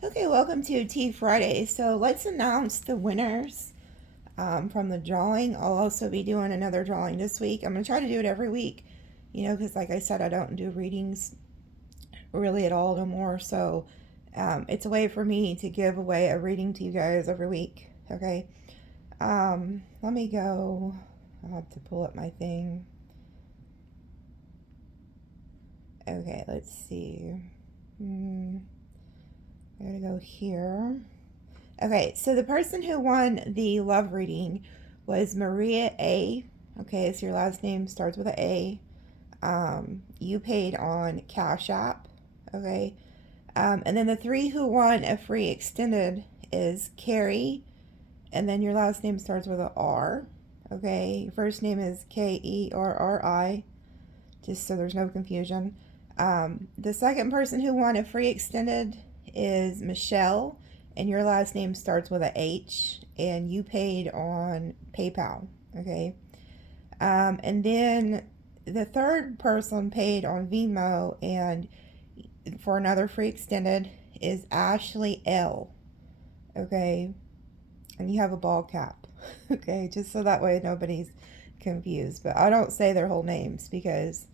Okay, welcome to Tea Friday. So let's announce the winners from the drawing. I'll also be doing another drawing this week. I'm going to try to do it every week, because like I said, I don't do readings really at all no more. So it's a way for me to give away a reading to you guys every week. Okay. Let me go. I'll have to pull up my thing. Okay, let's see. I gotta go here. Okay, so the person who won the love reading was Maria A. Okay, so your last name starts with an A. You paid on Cash App. Okay. And then the three who won a free extended is Carrie. And then your last name starts with an R. Okay. Your first name is Kerri, just so there's no confusion. The second person who won a free extended is Michelle, and your last name starts with a H, and you paid on PayPal. Okay. And then the third person paid on Venmo, and for another free extended is Ashley L. Okay. And you have a ball cap. Okay. Just so that way nobody's confused. But I don't say their whole names because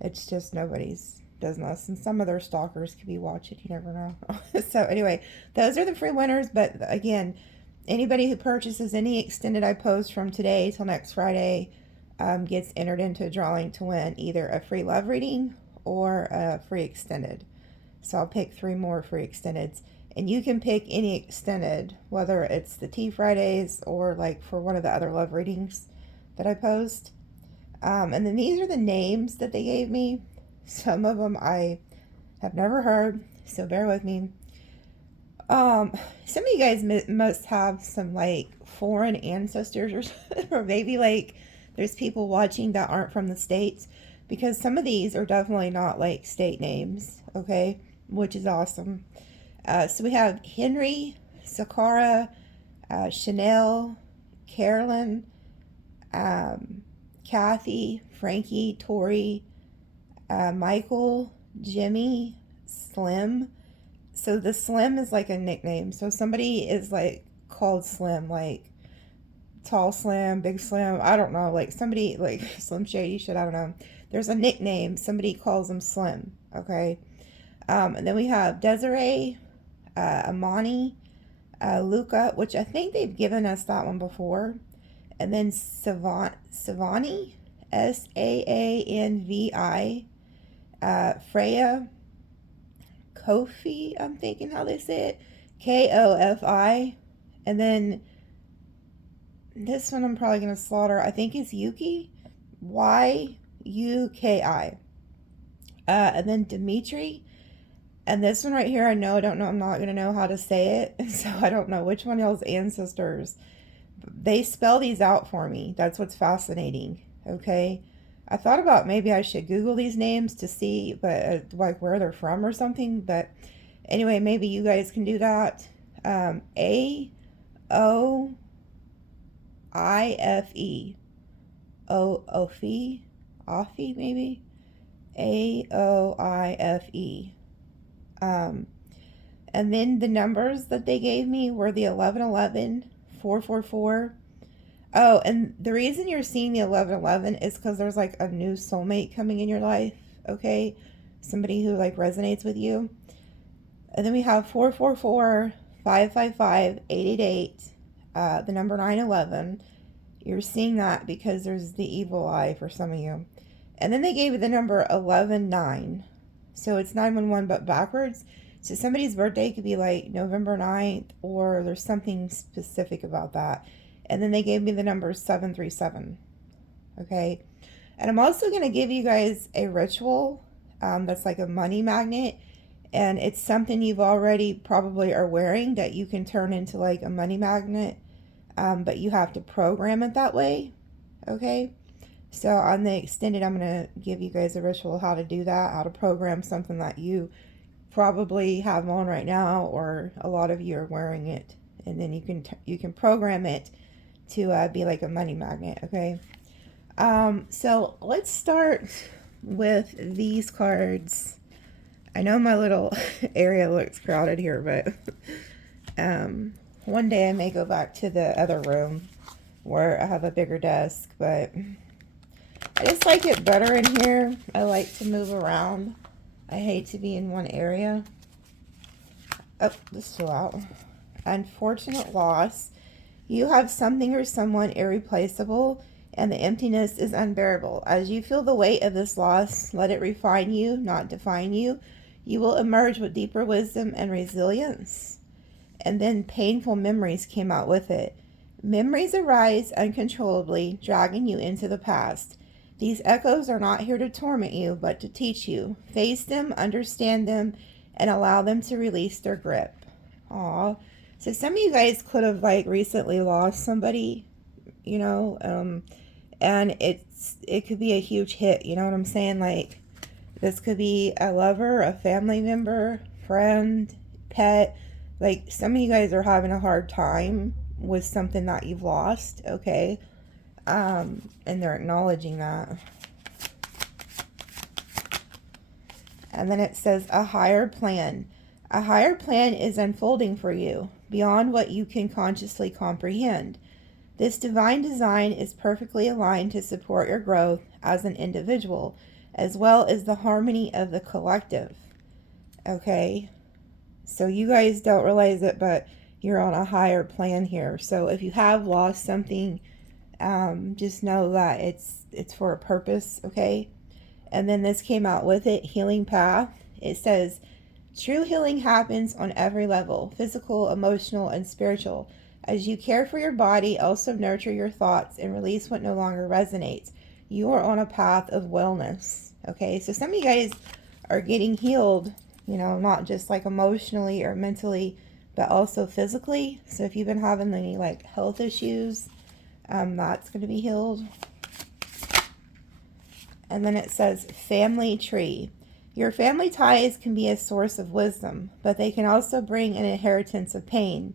it's just nobody's business. And some of their stalkers could be watching. You never know. So anyway, those are the free winners. But again, anybody who purchases any extended I post from today till next Friday gets entered into a drawing to win either a free love reading or a free extended. So I'll pick 3 more free extendeds. And you can pick any extended, whether it's the Tea Fridays or like for one of the other love readings that I post. And then these are the names that they gave me. Some of them I have never heard, so bear with me. Some of you guys must have some like foreign ancestors or maybe like there's people watching that aren't from the States, because some of these are definitely not like state names, okay, which is awesome. So we have Henry, Sakara, Chanel, Carolyn, Kathy, Frankie, Tori, Michael, Jimmy, Slim. So the Slim is like a nickname. So somebody is like called Slim, like Tall Slim, Big Slim. I don't know, like somebody like Slim Shady shit. I don't know. There's a nickname. Somebody calls them Slim. Okay. And then we have Desiree, Amani, Luca, which I think they've given us that one before. And then Savani, Saanvi, Freya, Kofi, I'm thinking how they say it, Kofi. And then this one I'm probably going to slaughter. I think it's Yuki, Yuki. And then Dimitri. And this one right here, I don't know, I'm not going to know how to say it. So I don't know which one of y'all's ancestors. They spell these out for me. That's what's fascinating. Okay. I thought about maybe I should Google these names to see, but like where they're from or something. But anyway, maybe you guys can do that. Aoife. Ophie, maybe. Aoife. And then the numbers that they gave me were the 1111, 444. Oh, and the reason you're seeing the 1111 is because there's like a new soulmate coming in your life, okay? Somebody who like resonates with you. And then we have 444, 555, 888, the number 911. You're seeing that because there's the evil eye for some of you. And then they gave you the number 119. So it's 911 but backwards. So somebody's birthday could be like November 9th, or there's something specific about that. And then they gave me the number 737. Okay. And I'm also going to give you guys a ritual that's like a money magnet. And it's something you've already probably are wearing that you can turn into like a money magnet. But you have to program it that way. Okay. So on the extended, I'm going to give you guys a ritual how to do that, how to program something that you probably have on right now, or a lot of you are wearing it. And then you can program it to be like a money magnet, okay? So let's start with these cards. I know my little area looks crowded here, but one day I may go back to the other room where I have a bigger desk, but I just like it better in here. I like to move around. I hate to be in one area. Oh, this flew out. Unfortunate loss. You have something or someone irreplaceable, and the emptiness is unbearable. As you feel the weight of this loss, let it refine you, not define you. You will emerge with deeper wisdom and resilience. And then painful memories came out with it. Memories arise uncontrollably, dragging you into the past. These echoes are not here to torment you, but to teach you. Face them, understand them, and allow them to release their grip. Aw. So some of you guys could have like recently lost somebody, you know, and it could be a huge hit, you know what I'm saying? Like this could be a lover, a family member, friend, pet. Like some of you guys are having a hard time with something that you've lost, okay? And they're acknowledging that. And then it says a higher plan. A higher plan is unfolding for you, beyond what you can consciously comprehend. This divine design is perfectly aligned to support your growth as an individual, as well as the harmony of the collective. Okay? So you guys don't realize it, but you're on a higher plan here. So if you have lost something, just know that it's for a purpose, okay? And then this came out with it, healing path. It says, true healing happens on every level, physical, emotional, and spiritual. As you care for your body, also nurture your thoughts and release what no longer resonates. You are on a path of wellness, okay? So some of you guys are getting healed, you know, not just like emotionally or mentally, but also physically. So if you've been having any like health issues, that's going to be healed. And then it says family tree. Your family ties can be a source of wisdom, but they can also bring an inheritance of pain.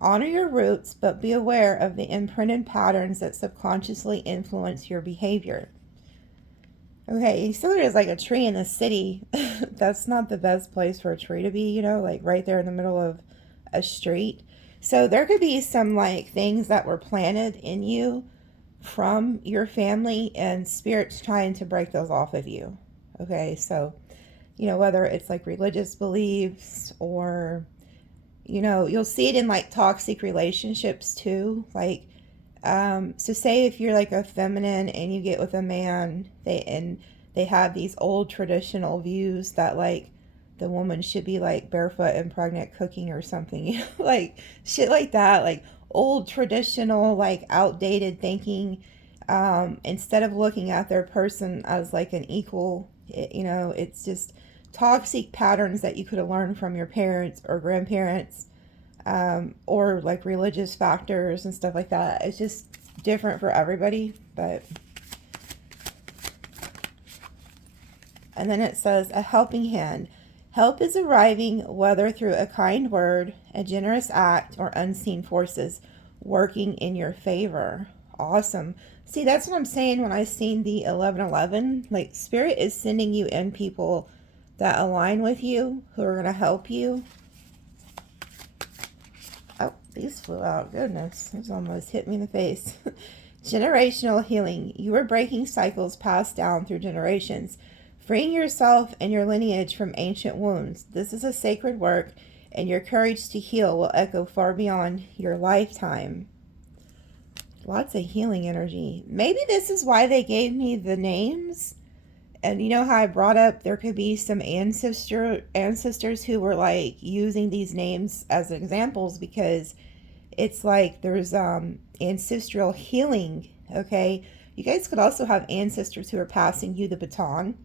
Honor your roots, but be aware of the imprinted patterns that subconsciously influence your behavior. Okay, so there's like a tree in the city. That's not the best place for a tree to be, you know, like right there in the middle of a street. So there could be some like things that were planted in you from your family, and spirits trying to break those off of you. Okay, so, you know, whether it's like religious beliefs or, you know, you'll see it in like toxic relationships too. Like, so say if you're like a feminine and you get with a man, they have these old traditional views that like the woman should be like barefoot and pregnant cooking or something, like shit like that, like old traditional, like outdated thinking, instead of looking at their person as like an equal, you know, it's just toxic patterns that you could have learned from your parents or grandparents, or like religious factors and stuff like that. It's just different for everybody, but. And then it says a helping hand. Help is arriving, whether through a kind word, a generous act, or unseen forces working in your favor. Awesome. See, that's what I'm saying when I seen the 1111. Like, Spirit is sending you in people that align with you, who are going to help you. Oh, these flew out. Goodness, these almost hit me in the face. Generational healing. You are breaking cycles passed down through generations, freeing yourself and your lineage from ancient wounds. This is a sacred work, and your courage to heal will echo far beyond your lifetime. Lots of healing energy. Maybe this is why they gave me the names. And you know how I brought up there could be some ancestors who were like using these names as examples, because it's like there's ancestral healing, okay? You guys could also have ancestors who are passing you the baton,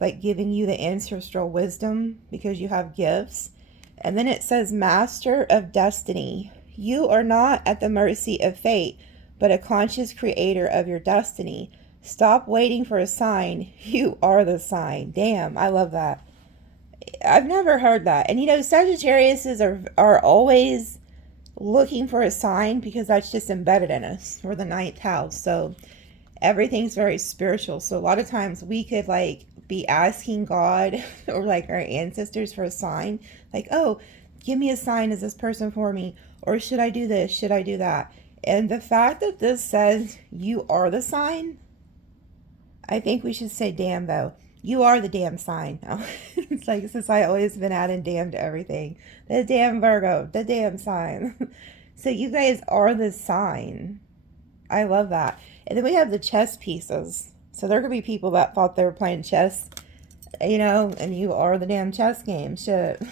like giving you the ancestral wisdom because you have gifts. And then it says Master of Destiny. You are not at the mercy of fate, but a conscious creator of your destiny. Stop waiting for a sign. You are the sign. Damn, I love that. I've never heard that. And you know, Sagittariuses are always looking for a sign, because that's just embedded in us. We're the ninth house. So everything's very spiritual. So a lot of times we could like be asking God or like our ancestors for a sign, like, oh, give me a sign, is this person for me? Or should I do this? Should I do that? And the fact that this says you are the sign, I think we should say damn though. You are the damn sign. It's like, since I always been adding damn to everything. The damn Virgo, the damn sign. So you guys are the sign. I love that. And then we have the chess pieces. So there could be people that thought they were playing chess, you know, and you are the damn chess game. Shit.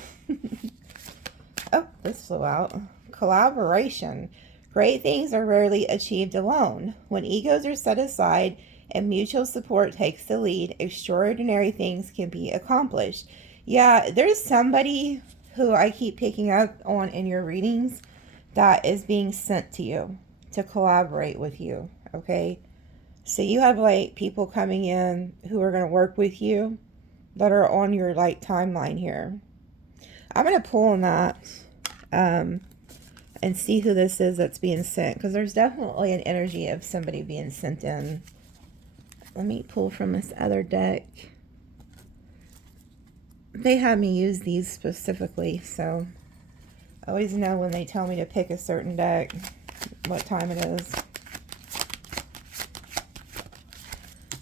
Oh, this flew out. Collaboration. Great things are rarely achieved alone. When egos are set aside and mutual support takes the lead, extraordinary things can be accomplished. Yeah, there's somebody who I keep picking up on in your readings that is being sent to you to collaborate with you, okay? So you have like people coming in who are going to work with you that are on your like timeline here. I'm going to pull on that and see who this is that's being sent, because there's definitely an energy of somebody being sent in. Let me pull from this other deck. They had me use these specifically, so I always know when they tell me to pick a certain deck what time it is.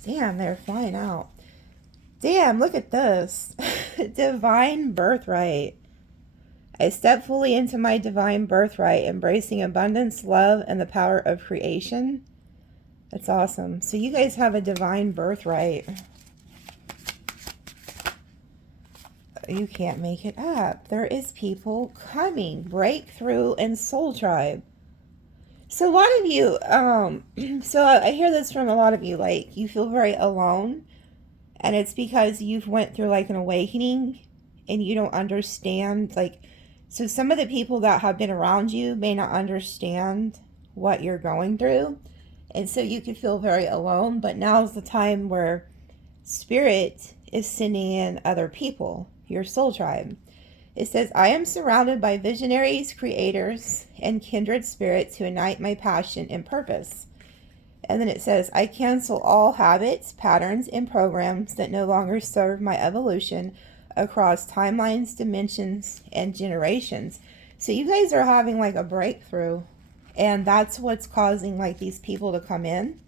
Damn, they're flying out. Damn, look at this. Divine birthright. I step fully into my divine birthright, embracing abundance, love, and the power of creation. That's awesome. So you guys have a divine birthright. You can't make it up. There is people coming. Breakthrough and soul tribe. So a lot of you, so I hear this from a lot of you, like you feel very alone, and it's because you've went through like an awakening and you don't understand, like, so some of the people that have been around you may not understand what you're going through. And so you could feel very alone, but now's the time where Spirit is sending in other people, your soul tribe. It says, I am surrounded by visionaries, creators, and kindred spirits who ignite my passion and purpose. And then it says, I cancel all habits, patterns, and programs that no longer serve my evolution across timelines, dimensions, and generations. So you guys are having like a breakthrough, and that's what's causing like these people to come in.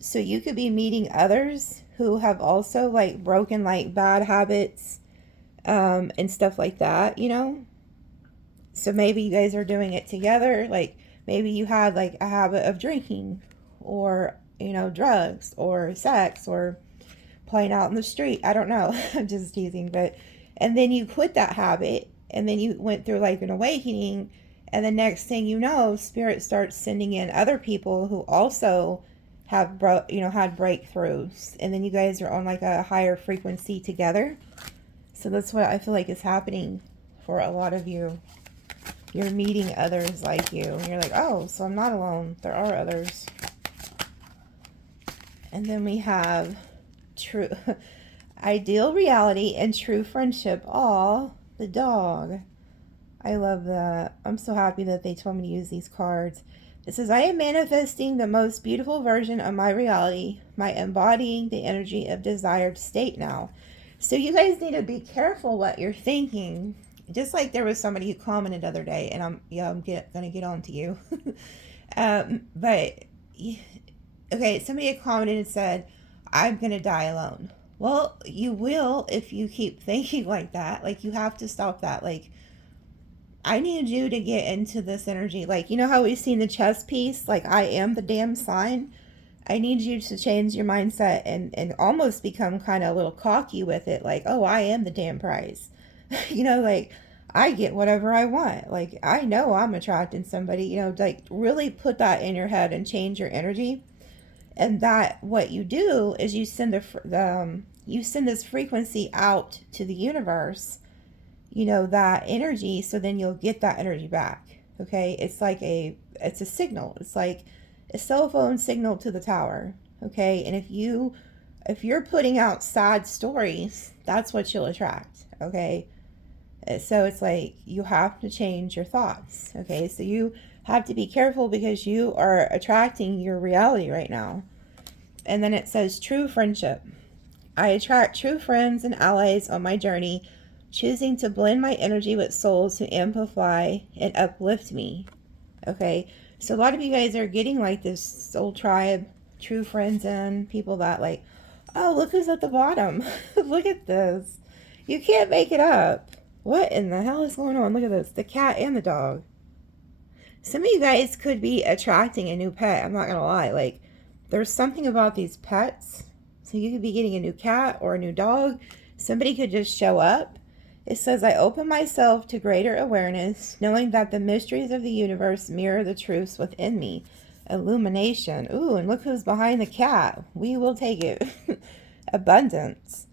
So you could be meeting others who have also like broken like bad habits and stuff like that, you know. So maybe you guys are doing it together. Like maybe you had like a habit of drinking, or, you know, drugs or sex or playing out in the street. I don't know. I'm just teasing. But, and then you quit that habit, and then you went through like an awakening, and the next thing you know, Spirit starts sending in other people who also have had breakthroughs, and then you guys are on like a higher frequency together. So that's what I feel like is happening for a lot of you. You're meeting others like you, and you're like, oh, so I'm not alone. There are others. And then we have true ideal reality and true friendship. Aw, the dog. I love that. I'm so happy that they told me to use these cards. It says, I am manifesting the most beautiful version of my reality, my embodying the energy of desired state now. So you guys need to be careful what you're thinking. Just like there was somebody who commented the other day, and I'm gonna get on to you. But okay, somebody had commented and said, I'm gonna die alone. Well, you will if you keep thinking like that. Like, you have to stop that. Like, I need you to get into this energy. Like, you know how we've seen the chess piece? Like, I am the damn sign. I need you to change your mindset and almost become kind of a little cocky with it. Like, oh, I am the damn prize. You know, like, I get whatever I want. Like, I know I'm attracting somebody. You know, like, really put that in your head and change your energy. And that, what you do is you send you send this frequency out to the universe, you know, that energy, so then you'll get that energy back. Okay, it's like it's a signal. It's like a cell phone signal to the tower. Okay, and if you're putting out sad stories, that's what you'll attract. Okay, so it's like you have to change your thoughts. Okay, so you have to be careful because you are attracting your reality right now. And then it says true friendship. I attract true friends and allies on my journey, choosing to blend my energy with souls who amplify and uplift me. Okay, so a lot of you guys are getting like this soul tribe, true friends, and people that like, oh, look who's at the bottom. Look at this. You can't make it up. What in the hell is going on? Look at this. The cat and the dog. Some of you guys could be attracting a new pet. I'm not going to lie. Like, there's something about these pets. So you could be getting a new cat or a new dog. Somebody could just show up. It says, I open myself to greater awareness, knowing that the mysteries of the universe mirror the truths within me. Illumination. Ooh, and look who's behind the cat. We will take it. Abundance.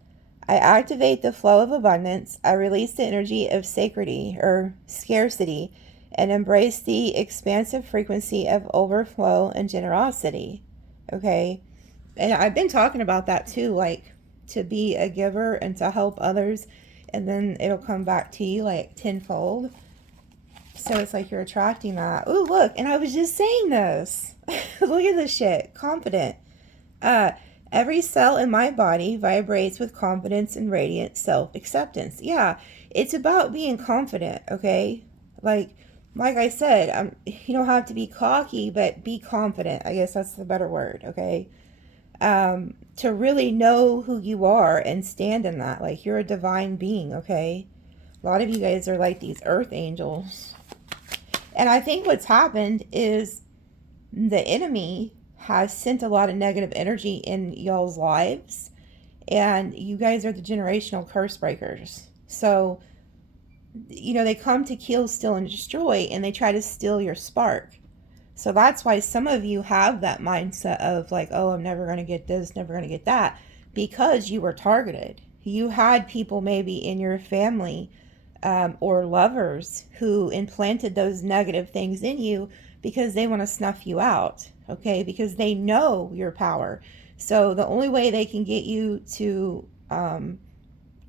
I activate the flow of abundance. I release the energy of scarcity and embrace the expansive frequency of overflow and generosity. Okay? And I've been talking about that too, like to be a giver and to help others, and then it'll come back to you like tenfold. So it's like you're attracting that. Ooh, look, and I was just saying this. Look at this shit. Confident. Every cell in my body vibrates with confidence and radiant self-acceptance. Yeah, it's about being confident, okay? Like I said, you don't have to be cocky, but be confident. I guess that's the better word, okay? To really know who you are and stand in that. Like, you're a divine being, okay? A lot of you guys are like these earth angels. And I think what's happened is the enemy has sent a lot of negative energy in y'all's lives, and you guys are the generational curse breakers. So, you know, they come to kill, steal, and destroy, and they try to steal your spark. So that's why some of you have that mindset of like, oh, I'm never going to get this, never going to get that, because you were targeted. You had people maybe in your family or lovers who implanted those negative things in you because they want to snuff you out, okay? Because they know your power. So the only way they can get you to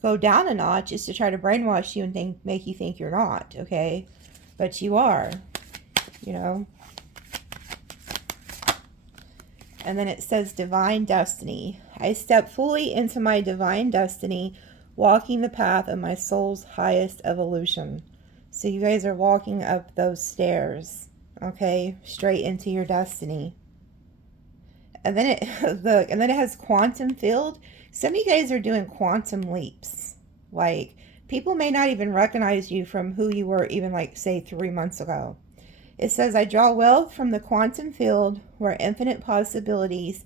go down a notch is to try to brainwash you and make you think you're not, okay? But you are, you know? And then it says divine destiny. I step fully into my divine destiny, walking the path of my soul's highest evolution. So you guys are walking up those stairs, okay, straight into your destiny. And then it has quantum field. Some of you guys are doing quantum leaps. Like, people may not even recognize you from who you were even like say 3 months ago. It says, I draw wealth from the quantum field where infinite possibilities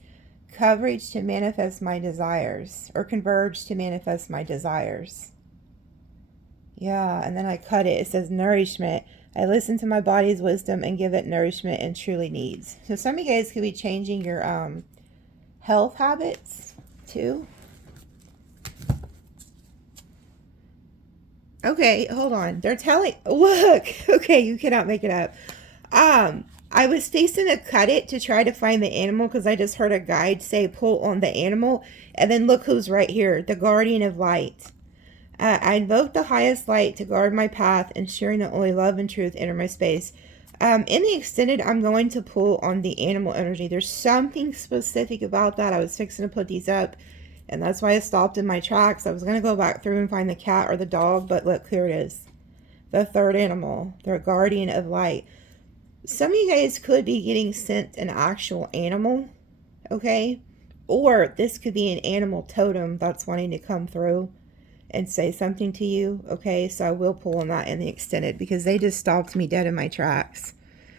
coverage to manifest my desires, or converge to manifest my desires. Yeah, and then I cut it. It says nourishment. I listen to my body's wisdom and give it nourishment it truly needs. So some of you guys could be changing your health habits too. Okay, hold on. They're telling, look, okay, you cannot make it up. I was fixing to cut it to try to find the animal because I just heard a guide say pull on the animal. And then look who's right here, the guardian of light. I invoke the highest light to guard my path, ensuring that only love and truth enter my space. In the extended, I'm going to pull on the animal energy. There's something specific about that. I was fixing to put these up, and that's why I stopped in my tracks. I was going to go back through and find the cat or the dog, but look, here it is. The third animal, the guardian of light. Some of you guys could be getting sent an actual animal, okay? Or this could be an animal totem that's wanting to come through and say something to you, okay? So I will pull on that in the extended because they just stopped me dead in my tracks.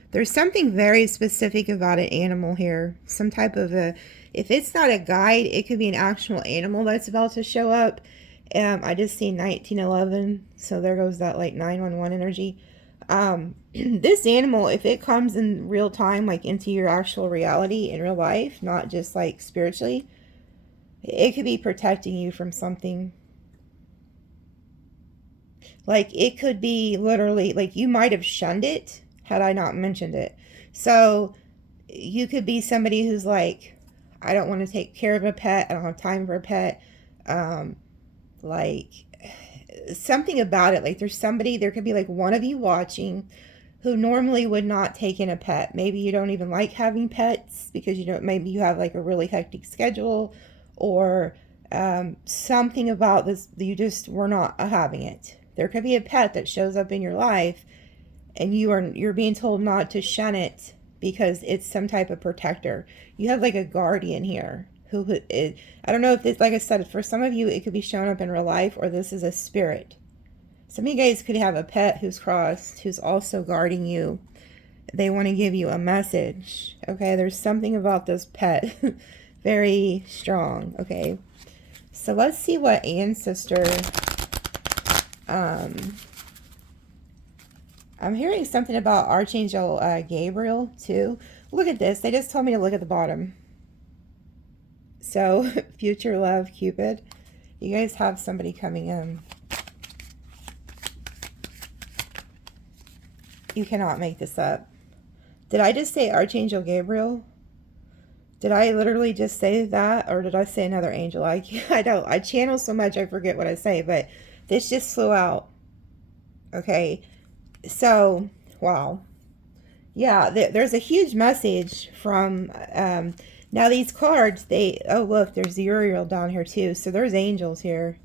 There's something very specific about an animal here. Some type of if it's not a guide, it could be an actual animal that's about to show up. I just seen 1911, so there goes that like 911 energy. This animal, if it comes in real time, like into your actual reality in real life, not just like spiritually, it could be protecting you from something. Like, it could be literally, like, you might have shunned it had I not mentioned it. So, you could be somebody who's like, I don't want to take care of a pet. I don't have time for a pet. Like, something about it. Like, there could be like one of you watching who normally would not take in a pet. Maybe you don't even like having pets because you don't, maybe you have like a really hectic schedule, or something about this, you just were not having it. There could be a pet that shows up in your life and you're being told not to shun it because it's some type of protector. You have like a guardian here who I don't know if it's, like I said, for some of you it could be shown up in real life, or this is a spirit. Some of you guys could have a pet who's crossed, who's also guarding you. They want to give you a message. Okay, there's something about this pet very strong. Okay, so let's see what ancestor. I'm hearing something about Archangel Gabriel too. Look at this. They just told me to look at the bottom. So, future love, Cupid. You guys have somebody coming in. You cannot make this up. Did I just say Archangel Gabriel? Did I literally just say that? Or did I say another angel? I don't. I channel so much I forget what I say. But this just flew out. Okay. So, wow. Yeah, there's a huge message from... now these cards, oh look, there's the Uriel down here too. So there's angels here.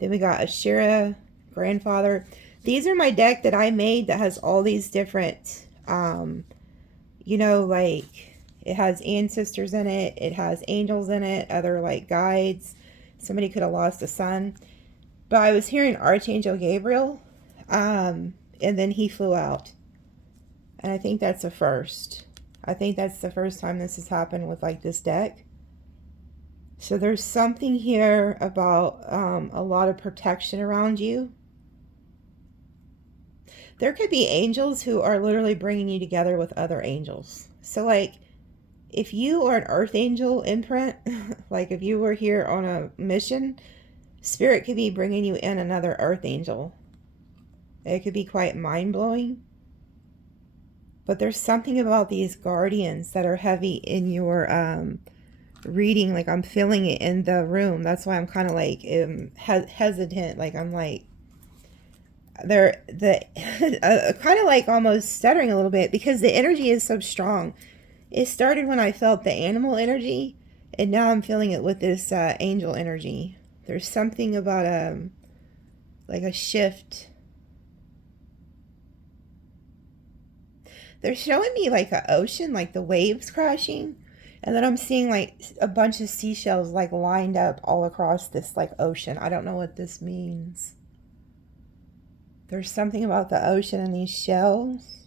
Then we got Ashira, grandfather. These are my deck that I made that has all these different, you know, like it has ancestors in it. It has angels in it, other like guides. Somebody could have lost a son. But I was hearing Archangel Gabriel, and then he flew out. And I think that's a first. I think that's the first time this has happened with like this deck. So there's something here about a lot of protection around you. There could be angels who are literally bringing you together with other angels. So like if you are an earth angel imprint, like if you were here on a mission, spirit could be bringing you in another earth angel. It could be quite mind-blowing. But there's something about these guardians that are heavy in your reading. Like I'm feeling it in the room. That's why I'm kind of like hesitant. Like I'm like, they're kind of like almost stuttering a little bit because the energy is so strong. It started when I felt the animal energy, and now I'm feeling it with this angel energy. There's something about like a shift. They're showing me like an ocean, like the waves crashing. And then I'm seeing like a bunch of seashells like lined up all across this like ocean. I don't know what this means. There's something about the ocean and these shells.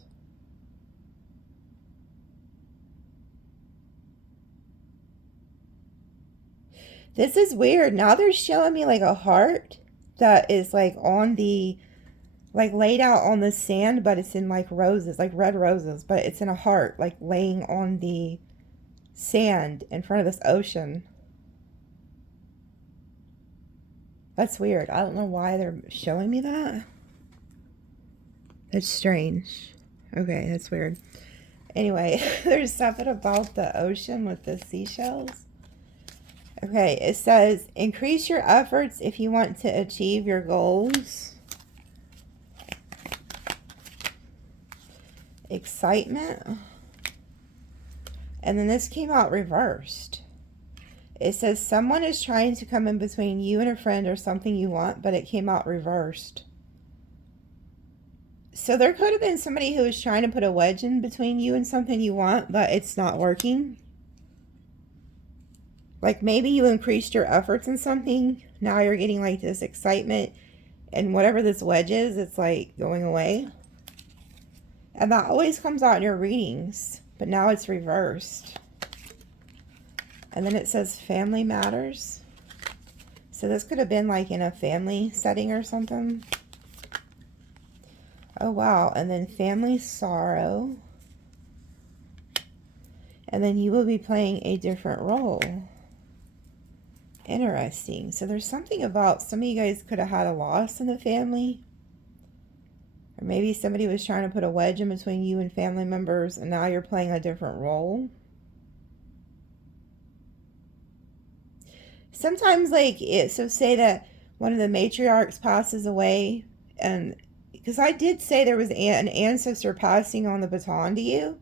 This is weird. Now they're showing me like a heart that is like on the... like laid out on the sand, but it's in like roses, like red roses, but it's in a heart, like laying on the sand in front of this ocean. That's weird. I don't know why they're showing me that. That's strange. Okay, that's weird. Anyway, there's something about the ocean with the seashells. Okay, it says, increase your efforts if you want to achieve your goals. Excitement. And then this came out reversed. It says someone is trying to come in between you and a friend or something you want, but it came out reversed. So there could have been somebody who was trying to put a wedge in between you and something you want, but it's not working. Like maybe you increased your efforts in something. Now you're getting like this excitement, and whatever this wedge is, it's like going away. And that always comes out in your readings, but now it's reversed. And then it says family matters. So this could have been like in a family setting or something. Oh, wow. And then family sorrow. And then you will be playing a different role. Interesting. So there's something about some of you guys could have had a loss in the family. Or maybe somebody was trying to put a wedge in between you and family members, and now you're playing a different role. Sometimes, like, so say that one of the matriarchs passes away, and because I did say there was an ancestor passing on the baton to you.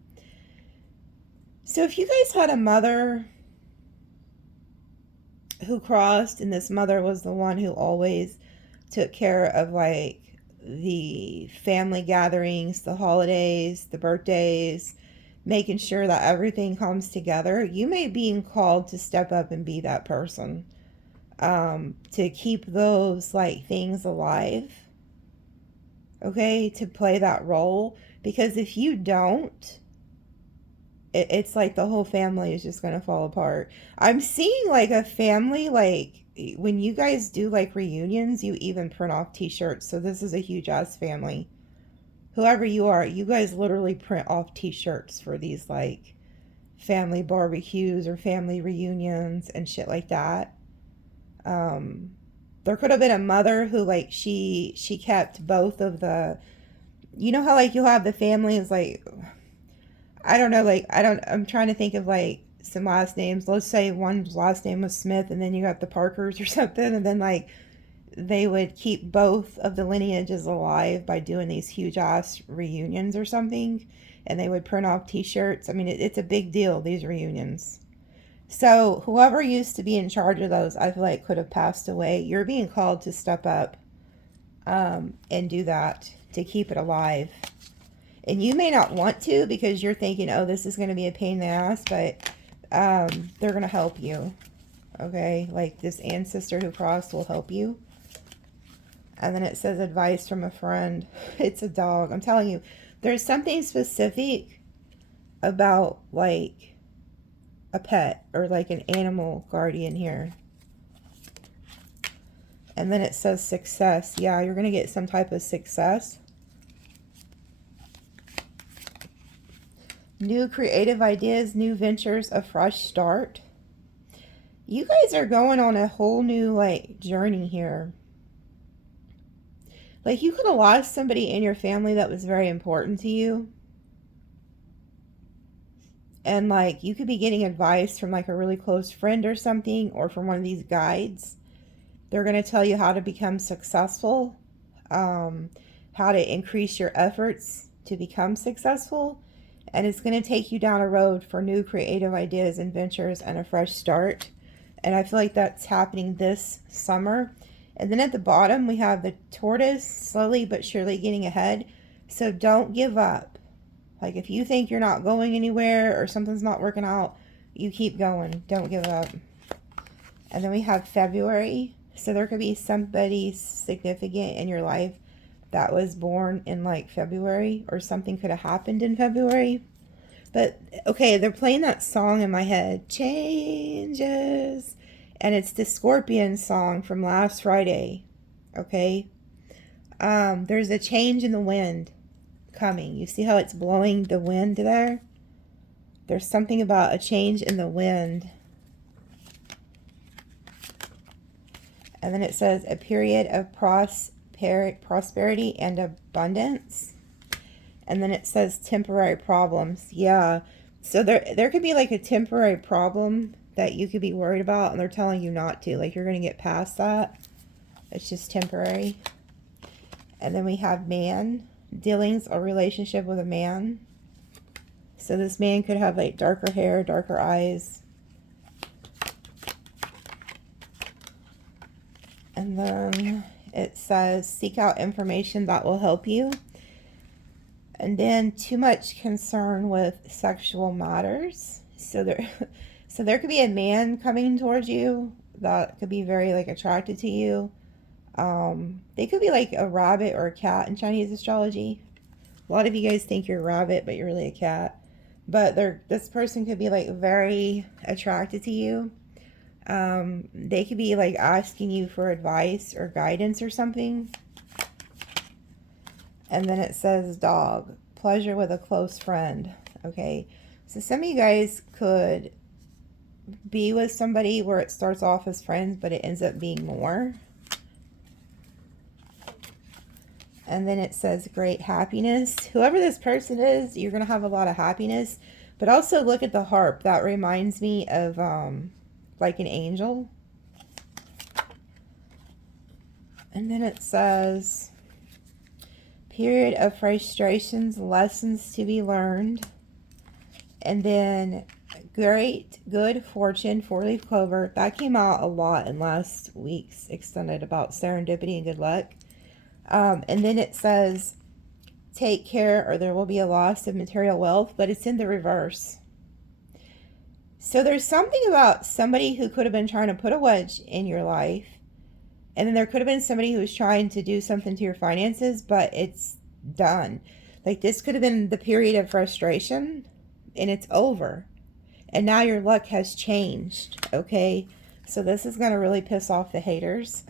So if you guys had a mother who crossed, and this mother was the one who always took care of like the family gatherings, the holidays, the birthdays, making sure that everything comes together, you may be called to step up and be that person, to keep those like things alive, okay, to play that role. Because if you don't, it's like the whole family is just going to fall apart. I'm seeing like a family, like when you guys do like reunions, you even print off t-shirts. So this is a huge ass family. Whoever you are, you guys literally print off t-shirts for these like family barbecues or family reunions and shit like that. There could have been a mother who like she kept both of the, you know how like you'll have the families like, I don't know, like I'm trying to think of like some last names. Let's say one's last name was Smith and then you got the Parkers or something, and then like they would keep both of the lineages alive by doing these huge ass reunions or something, and they would print off t-shirts. I mean, it's a big deal, these reunions. So whoever used to be in charge of those, I feel like could have passed away. You're being called to step up, and do that to keep it alive. And you may not want to because you're thinking, oh, this is going to be a pain in the ass, but they're going to help you. Okay? Like this ancestor who crossed will help you. And then it says advice from a friend. It's a dog. I'm telling you, there's something specific about like a pet or like an animal guardian here. And then it says success. Yeah, you're going to get some type of success. New creative ideas, new ventures, a fresh start. You guys are going on a whole new like journey here. Like you could have lost somebody in your family that was very important to you. And like you could be getting advice from like a really close friend or something, or from one of these guides. They're going to tell you how to become successful, how to increase your efforts to become successful. And it's going to take you down a road for new creative ideas and ventures and a fresh start. And I feel like that's happening this summer. And then at the bottom, we have the tortoise slowly but surely getting ahead. So don't give up. Like if you think you're not going anywhere or something's not working out, you keep going. Don't give up. And then we have February. So there could be somebody significant in your life that was born in like February, or something could have happened in February. But okay, they're playing that song in my head, Changes. And it's the Scorpion song from last Friday. Okay. There's a change in the wind coming. You see how it's blowing the wind there? There's something about a change in the wind. And then it says a period of prosperity and abundance. And then it says temporary problems. Yeah. So there could be like a temporary problem that you could be worried about, and they're telling you not to. Like you're going to get past that. It's just temporary. And then we have man. Dealings or relationship with a man. So this man could have like darker hair, darker eyes. And then it says seek out information that will help you. And then too much concern with sexual matters. So there could be a man coming towards you that could be very like attracted to you. They could be like a rabbit or a cat in Chinese astrology. A lot of you guys think you're a rabbit, but you're really a cat. But this person could be like very attracted to you. They could be like asking you for advice or guidance or something. And then it says dog, pleasure with a close friend. Okay, so some of you guys could be with somebody where it starts off as friends, but it ends up being more. And then it says great happiness. Whoever this person is, you're going to have a lot of happiness. But also look at the harp. That reminds me of like an angel. And then it says period of frustrations, lessons to be learned. And then great, good fortune, 4-leaf clover. That came out a lot in last week's extended about serendipity and good luck. And then it says, take care or there will be a loss of material wealth, but it's in the reverse. So there's something about somebody who could have been trying to put a wedge in your life. And then there could have been somebody who was trying to do something to your finances, but it's done. Like this could have been the period of frustration and it's over. And now your luck has changed, okay? So this is going to really piss off the haters.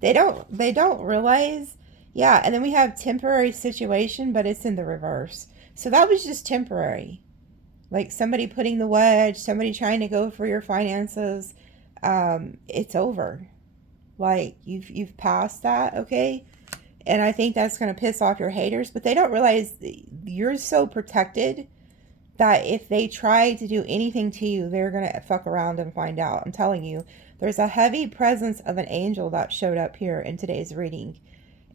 They don't realize. Yeah, and then we have temporary situation, but it's in the reverse. So that was just temporary. Like somebody putting the wedge, somebody trying to go for your finances. It's over. Like you've passed that, okay? And I think that's going to piss off your haters, but they don't realize you're so protected that if they try to do anything to you, they're going to fuck around and find out. I'm telling you, there's a heavy presence of an angel that showed up here in today's reading.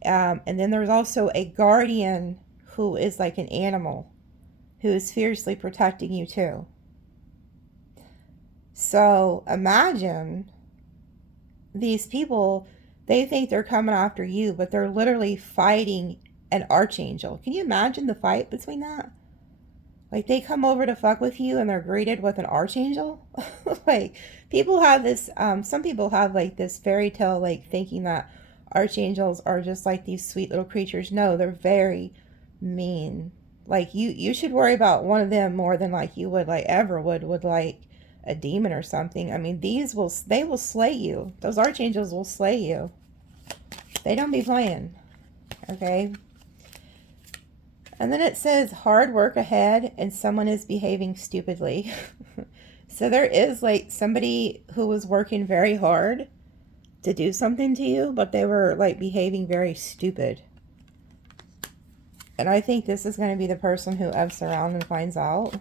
And then there's also a guardian who is like an animal who is fiercely protecting you too. So imagine these people, they think they're coming after you, but they're literally fighting an archangel. Can you imagine the fight between that? Like they come over to fuck with you and they're greeted with an archangel. Like people have this, some people have like this fairy tale, like thinking that archangels are just like these sweet little creatures. No, they're very mean. Like you should worry about one of them more than like you would like ever would like a demon or something. I mean, they will slay you. Those archangels will slay you. They don't be playing. Okay. And then it says hard work ahead and someone is behaving stupidly. So there is like somebody who was working very hard to do something to you, but they were like behaving very stupid. And I think this is going to be the person who F's around and finds out.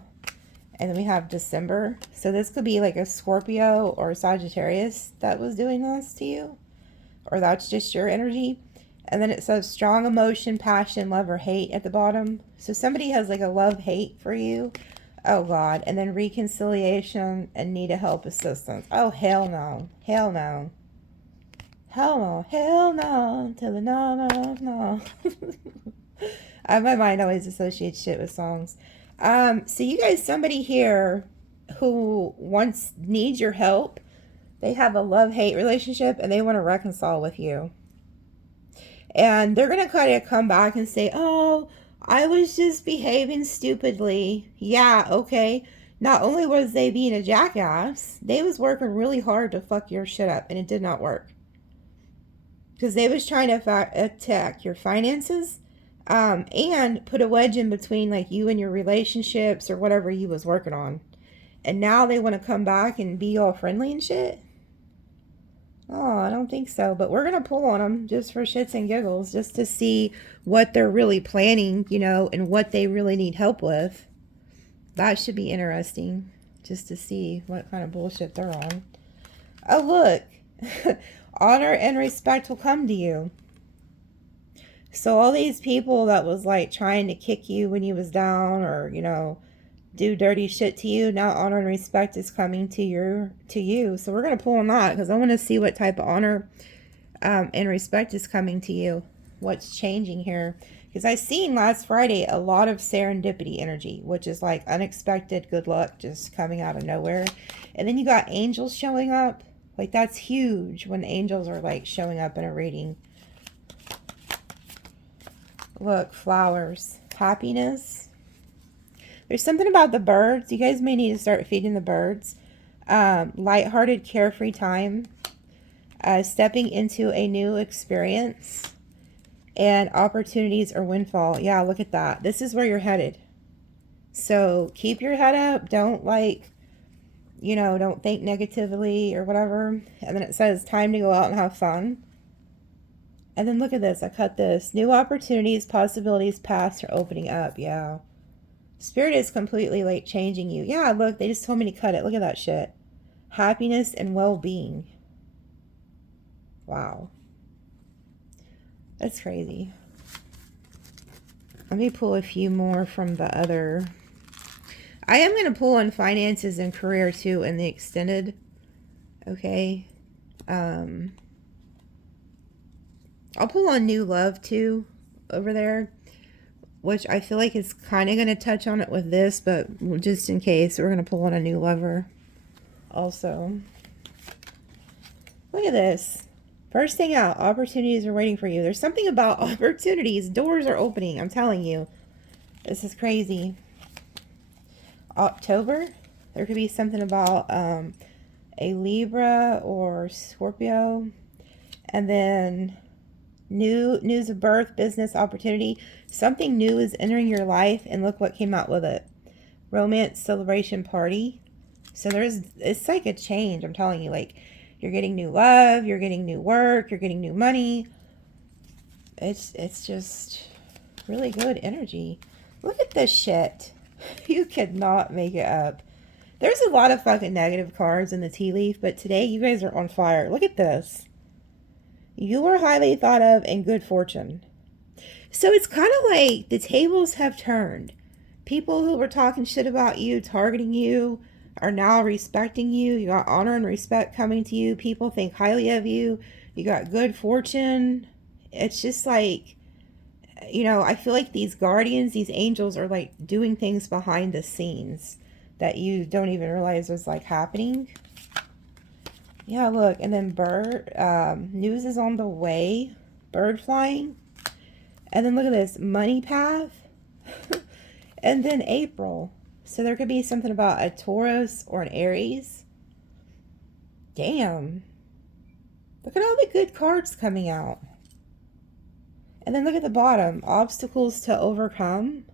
And then we have December. So this could be like a Scorpio or a Sagittarius that was doing this to you. Or that's just your energy. And then it says strong emotion, passion, love, or hate at the bottom. So somebody has like a love-hate for you. Oh, God. And then reconciliation and need a help assistance. Oh, hell no. Hell no. Hell no. Hell no. To the no, no, no. My mind always associates shit with songs. So you guys, somebody here who needs your help. They have a love-hate relationship and they want to reconcile with you. And they're going to kind of come back and say, oh, I was just behaving stupidly. Yeah, okay. Not only was they being a jackass, they was working really hard to fuck your shit up, and it did not work. Because they was trying to attack your finances, and put a wedge in between like you and your relationships or whatever you was working on. And now they want to come back and be all friendly and shit. Oh, I don't think so. But we're going to pull on them just for shits and giggles, just to see what they're really planning, you know, and what they really need help with. That should be interesting, just to see what kind of bullshit they're on. Oh, look. Honor and respect will come to you. So all these people that was like trying to kick you when you was down or, you know, do dirty shit to you, now honor and respect is coming to you. So we're going to pull on that because I want to see what type of honor and respect is coming to you. What's changing here? Because I seen last Friday a lot of serendipity energy, which is like unexpected good luck just coming out of nowhere. And then you got angels showing up. Like that's huge when angels are like showing up in a reading. Look, flowers, happiness. There's something about the birds. You guys may need to start feeding the birds. Lighthearted, carefree time. Stepping into a new experience. And opportunities or windfall. Yeah, look at that. This is where you're headed. So keep your head up. Don't don't think negatively or whatever. And then it says time to go out and have fun. And then look at this. I cut this. New opportunities, possibilities, past are opening up. Yeah. Spirit is completely like changing you. Yeah, look, they just told me to cut it. Look at that shit. Happiness and well-being. Wow. That's crazy. Let me pull a few more from the other. I am going to pull on finances and career too in the extended. Okay. I'll pull on new love too over there, which I feel like is kind of going to touch on it with this, but just in case, we're going to pull on a new lover also. Look at this. First thing out, opportunities are waiting for you. There's something about opportunities. Doors are opening. I'm telling you. This is crazy. October, there could be something about a Libra or Scorpio. And then news of birth, business opportunity. Something new is entering your life, and look what came out with it. Romance, celebration, party. So it's like a change. I'm telling you, like, you're getting new love, you're getting new work, you're getting new money. It's just really good energy. Look at this shit. You could not make it up. There's a lot of fucking negative cards in the tea leaf, but today you guys are on fire. Look at this. You are highly thought of and good fortune. So it's kind of like the tables have turned. People who were talking shit about you, targeting you, are now respecting you. You got honor and respect coming to you. People think highly of you. You got good fortune. It's just like, you know, I feel like these guardians, these angels are like doing things behind the scenes that you don't even realize was like happening. Yeah, look, and then news is on the way, bird flying. And then look at this, money path. And then April. So there could be something about a Taurus or an Aries. Damn. Look at all the good cards coming out. And then look at the bottom, obstacles to overcome.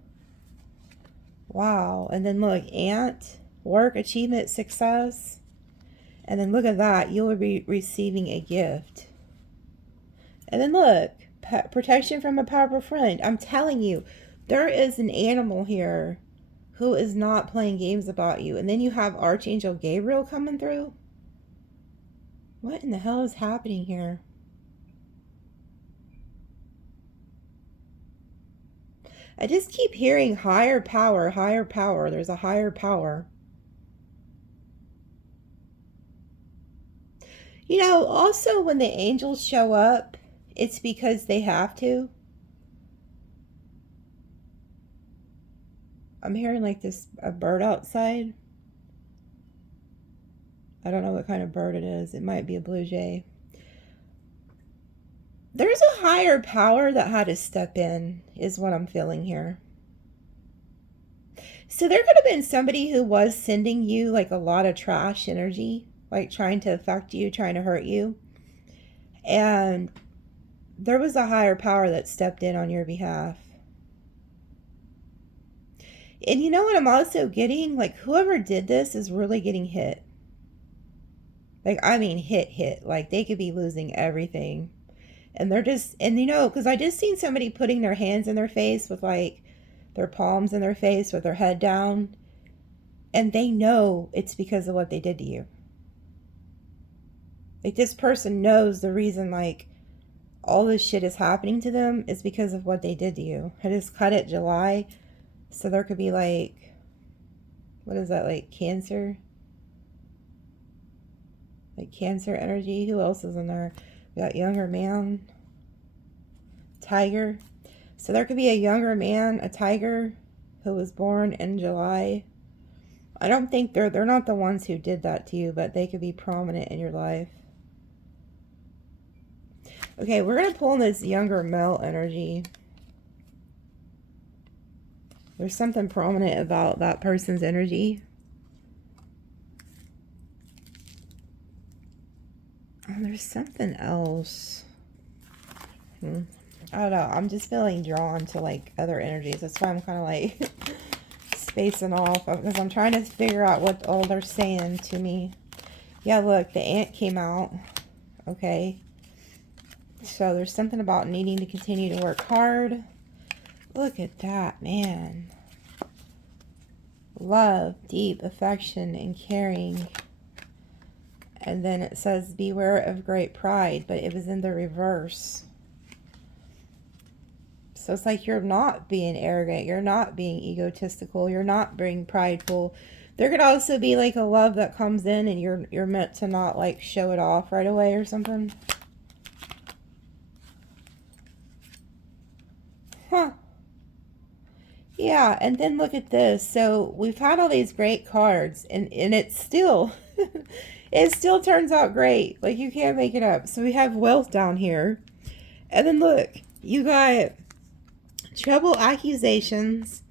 Wow. And then look, ant, work, achievement, success. And then look at that, you will be receiving a gift. And then look, protection from a powerful friend. I'm telling you, there is an animal here who is not playing games about you. And then you have Archangel Gabriel coming through. What in the hell is happening here? I just keep hearing higher power, higher power. There's a higher power. You know, also when the angels show up, it's because they have to. I'm hearing like a bird outside. I don't know what kind of bird it is. It might be a blue jay. There's a higher power that had to step in, is what I'm feeling here. So there could have been somebody who was sending you like a lot of trash energy, like trying to affect you, trying to hurt you. And there was a higher power that stepped in on your behalf. And you know what I'm also getting? Like, whoever did this is really getting hit. Like, I mean, hit. Like, they could be losing everything. And they're just, and you know, because I just seen somebody putting their hands in their face with like their palms in their face with their head down. And they know it's because of what they did to you. Like, this person knows the reason, like, all this shit is happening to them is because of what they did to you. I just cut it July. So there could be like, what is that, like Cancer? Like Cancer energy. Who else is in there? We got younger man, tiger. So there could be a younger man, a tiger, who was born in July. I don't think they're not the ones who did that to you, but they could be prominent in your life. Okay, we're going to pull in this younger male energy. There's something prominent about that person's energy. Oh, there's something else. I don't know. I'm just feeling drawn to like other energies. That's why I'm kind of like spacing off, because I'm trying to figure out what all they're saying to me. Yeah, look, the ant came out. Okay. So there's something about needing to continue to work hard. Look at that, man. Love, deep affection, and caring. And then it says, beware of great pride, but it was in the reverse. So it's like you're not being arrogant, you're not being egotistical, you're not being prideful. There could also be like a love that comes in and you're meant to not like show it off right away or something. Huh. Yeah, and then look at this. So we've had all these great cards, and it's still, it still turns out great. Like, you can't make it up. So we have wealth down here. And then look, you got trouble, accusations,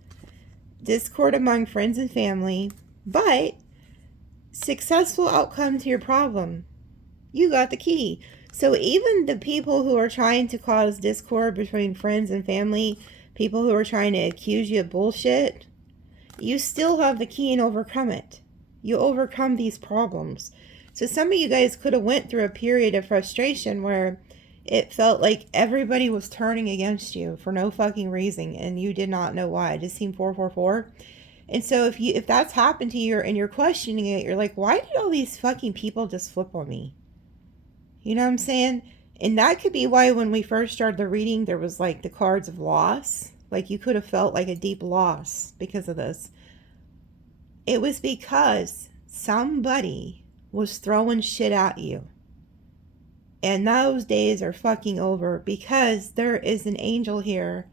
discord among friends and family, but successful outcome to your problem. You got the key. So even the people who are trying to cause discord between friends and family, people who are trying to accuse you of bullshit, you still have the key and overcome it. You overcome these problems. So some of you guys could have went through a period of frustration where it felt like everybody was turning against you for no fucking reason and you did not know why. It just seemed 444. And so if that's happened to you and you're questioning it, you're like, why did all these fucking people just flip on me? You know what I'm saying? And that could be why when we first started the reading, there was like the cards of loss. Like you could have felt like a deep loss because of this. It was because somebody was throwing shit at you. And those days are fucking over because there is an angel here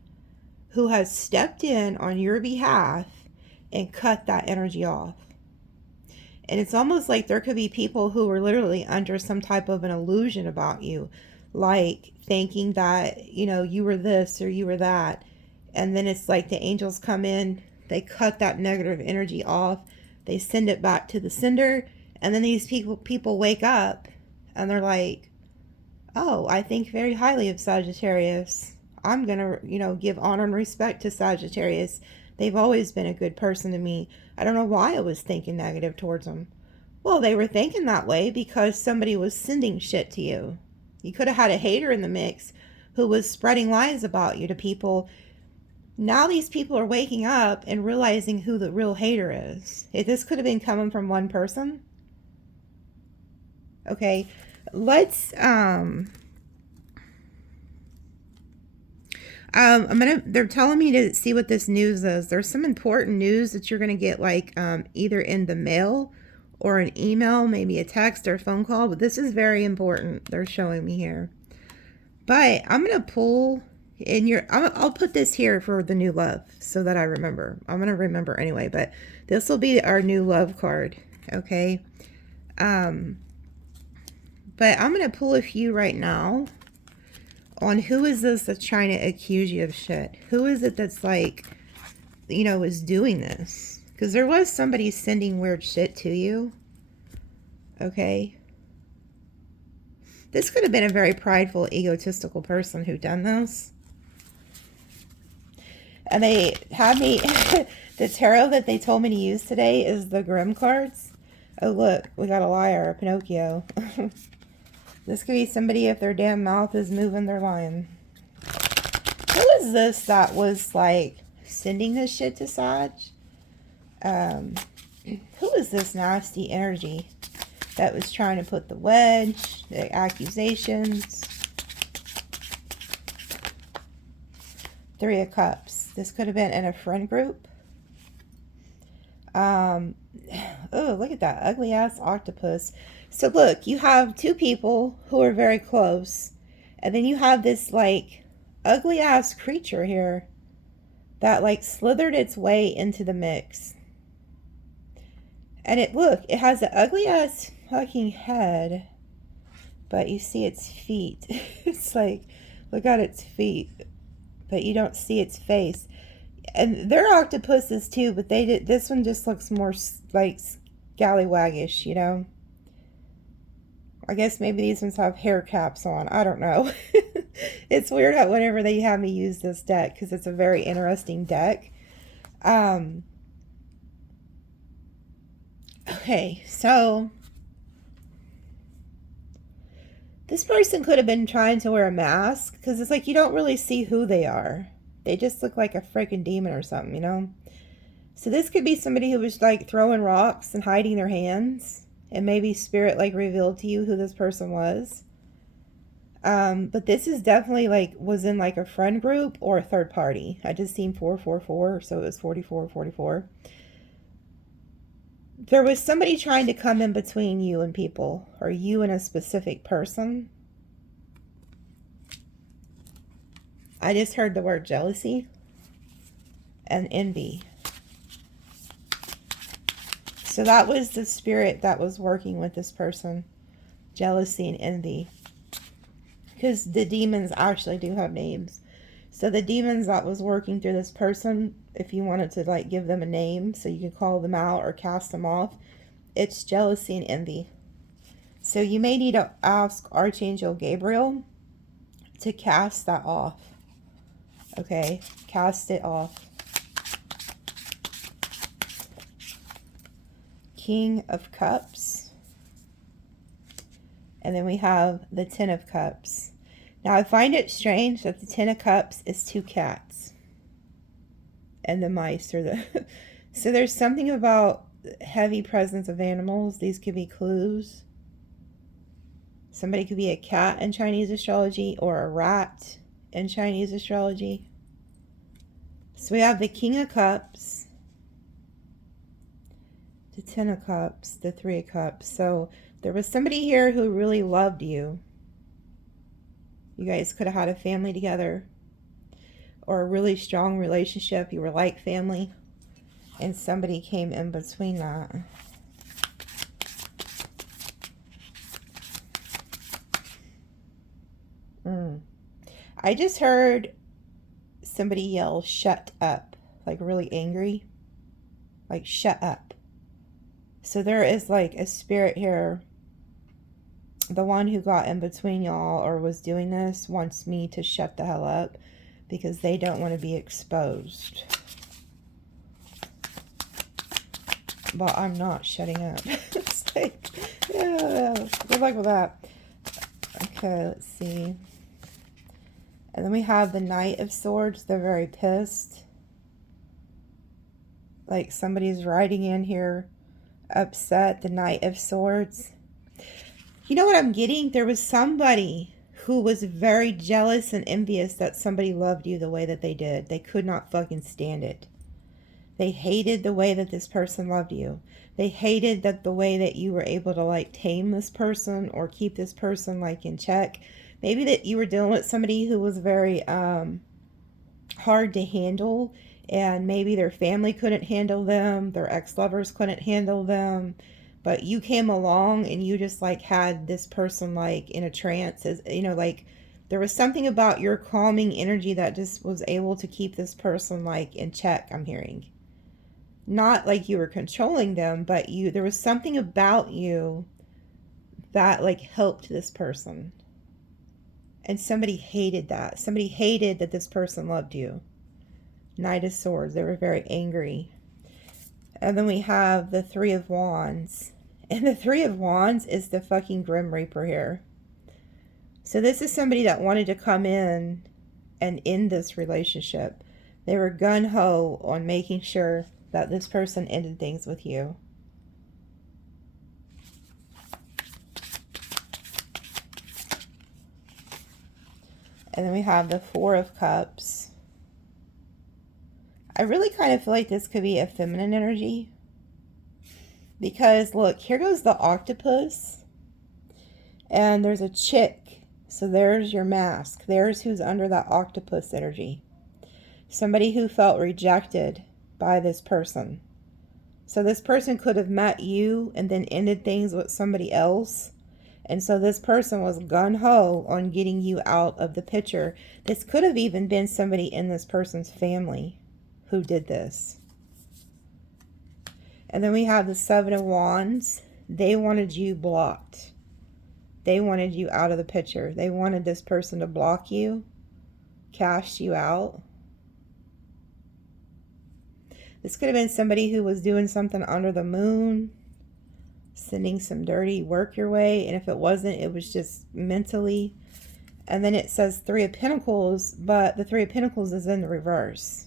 who has stepped in on your behalf and cut that energy off. And it's almost like there could be people who are literally under some type of an illusion about you, like thinking that, you know, you were this or you were that. And then it's like the angels come in, they cut that negative energy off, they send it back to the sender, and then these people wake up and they're like, oh, I think very highly of Sagittarius. I'm going to, you know, give honor and respect to Sagittarius. They've always been a good person to me. I don't know why I was thinking negative towards them. Well, they were thinking that way because somebody was sending shit to you. You could have had a hater in the mix who was spreading lies about you to people. Now these people are waking up and realizing who the real hater is. If this could have been coming from one person. Okay, let's they're telling me to see what this news is. There's some important news that you're gonna get, like either in the mail or an email, maybe a text or a phone call, but this is very important. They're showing me here. But I'm gonna pull in your, I'll put this here for the new love so that I remember. I'm gonna remember anyway, but this will be our new love card. Okay. But I'm gonna pull a few right now on who is this that's trying to accuse you of shit. Who is it that's like, you know, is doing this? Because there was somebody sending weird shit to you. Okay. This could have been a very prideful, egotistical person who done this. And they had me, the tarot that they told me to use today is the Grimm cards. Oh, look, we got a liar, a Pinocchio. This could be somebody, if their damn mouth is moving, they're lying. Who is this that was like sending this shit to Sag? Who is this nasty energy that was trying to put the wedge, the accusations? Three of Cups. This could have been in a friend group. Oh, look at that ugly ass octopus. So look, you have two people who are very close, and then you have this like ugly ass creature here that like slithered its way into the mix. And it has an ugly ass fucking head, but you see its feet. It's like, look at its feet, but you don't see its face. And they're octopuses too, but this one just looks more like scallywaggish, you know? I guess maybe these ones have hair caps on. I don't know. It's weird how whenever they have me use this deck, because it's a very interesting deck. Okay, so this person could have been trying to wear a mask, because it's like you don't really see who they are. They just look like a freaking demon or something, you know? So this could be somebody who was like throwing rocks and hiding their hands. And maybe spirit like revealed to you who this person was. But this is definitely like was in like a friend group or a third party. I just seen 444, so it was 4444. There was somebody trying to come in between you and people, or you and a specific person. I just heard the word jealousy and envy. So that was the spirit that was working with this person. Jealousy and envy. Because the demons actually do have names. So the demons that was working through this person, if you wanted to like give them a name so you could call them out or cast them off, it's jealousy and envy. So you may need to ask Archangel Gabriel to cast that off. Okay, cast it off. King of Cups. And then we have the Ten of Cups. Now I find it strange that the Ten of Cups is 2 cats. And the mice are the... So there's something about heavy presence of animals. These could be clues. Somebody could be a cat in Chinese astrology or a rat in Chinese astrology. So we have the King of Cups, the Ten of Cups, the Three of Cups. So there was somebody here who really loved you. You guys could have had a family together or a really strong relationship. You were like family. And somebody came in between that. I just heard somebody yell, shut up. Like really angry. Like, shut up. So there is like a spirit here. The one who got in between y'all or was doing this wants me to shut the hell up because they don't want to be exposed. But I'm not shutting up. It's like, yeah, good luck with that. Okay, let's see. And then we have the Knight of Swords. They're very pissed. Like somebody's writing in here upset. The Knight of Swords. You know what I'm getting? There was somebody who was very jealous and envious that somebody loved you the way that they did. They could not fucking stand it. They hated the way that this person loved you. They hated that the way that you were able to like tame this person or keep this person like in check. Maybe that you were dealing with somebody who was very hard to handle, and maybe their family couldn't handle them, their ex-lovers couldn't handle them, but you came along and you just like had this person like in a trance, as you know, like there was something about your calming energy that just was able to keep this person like in check. I'm hearing not like you were controlling them, but there was something about you that like helped this person. And somebody hated that. Somebody hated that this person loved you. Knight of Swords. They were very angry. And then we have the Three of Wands. And the Three of Wands is the fucking Grim Reaper here. So this is somebody that wanted to come in and end this relationship. They were gung-ho on making sure that this person ended things with you. And then we have the Four of Cups. I really kind of feel like this could be a feminine energy. Because, look, here goes the octopus. And there's a chick. So there's your mask. There's who's under that octopus energy. Somebody who felt rejected by this person. So this person could have met you and then ended things with somebody else. And so this person was gung-ho on getting you out of the picture. This could have even been somebody in this person's family who did this. And then we have the Seven of Wands. They wanted you blocked. They wanted you out of the picture. They wanted this person to block you, cast you out. This could have been somebody who was doing something under the moon, sending some dirty work your way, and if it wasn't, it was just mentally. And then it says Three of Pentacles, but the Three of Pentacles is in the reverse.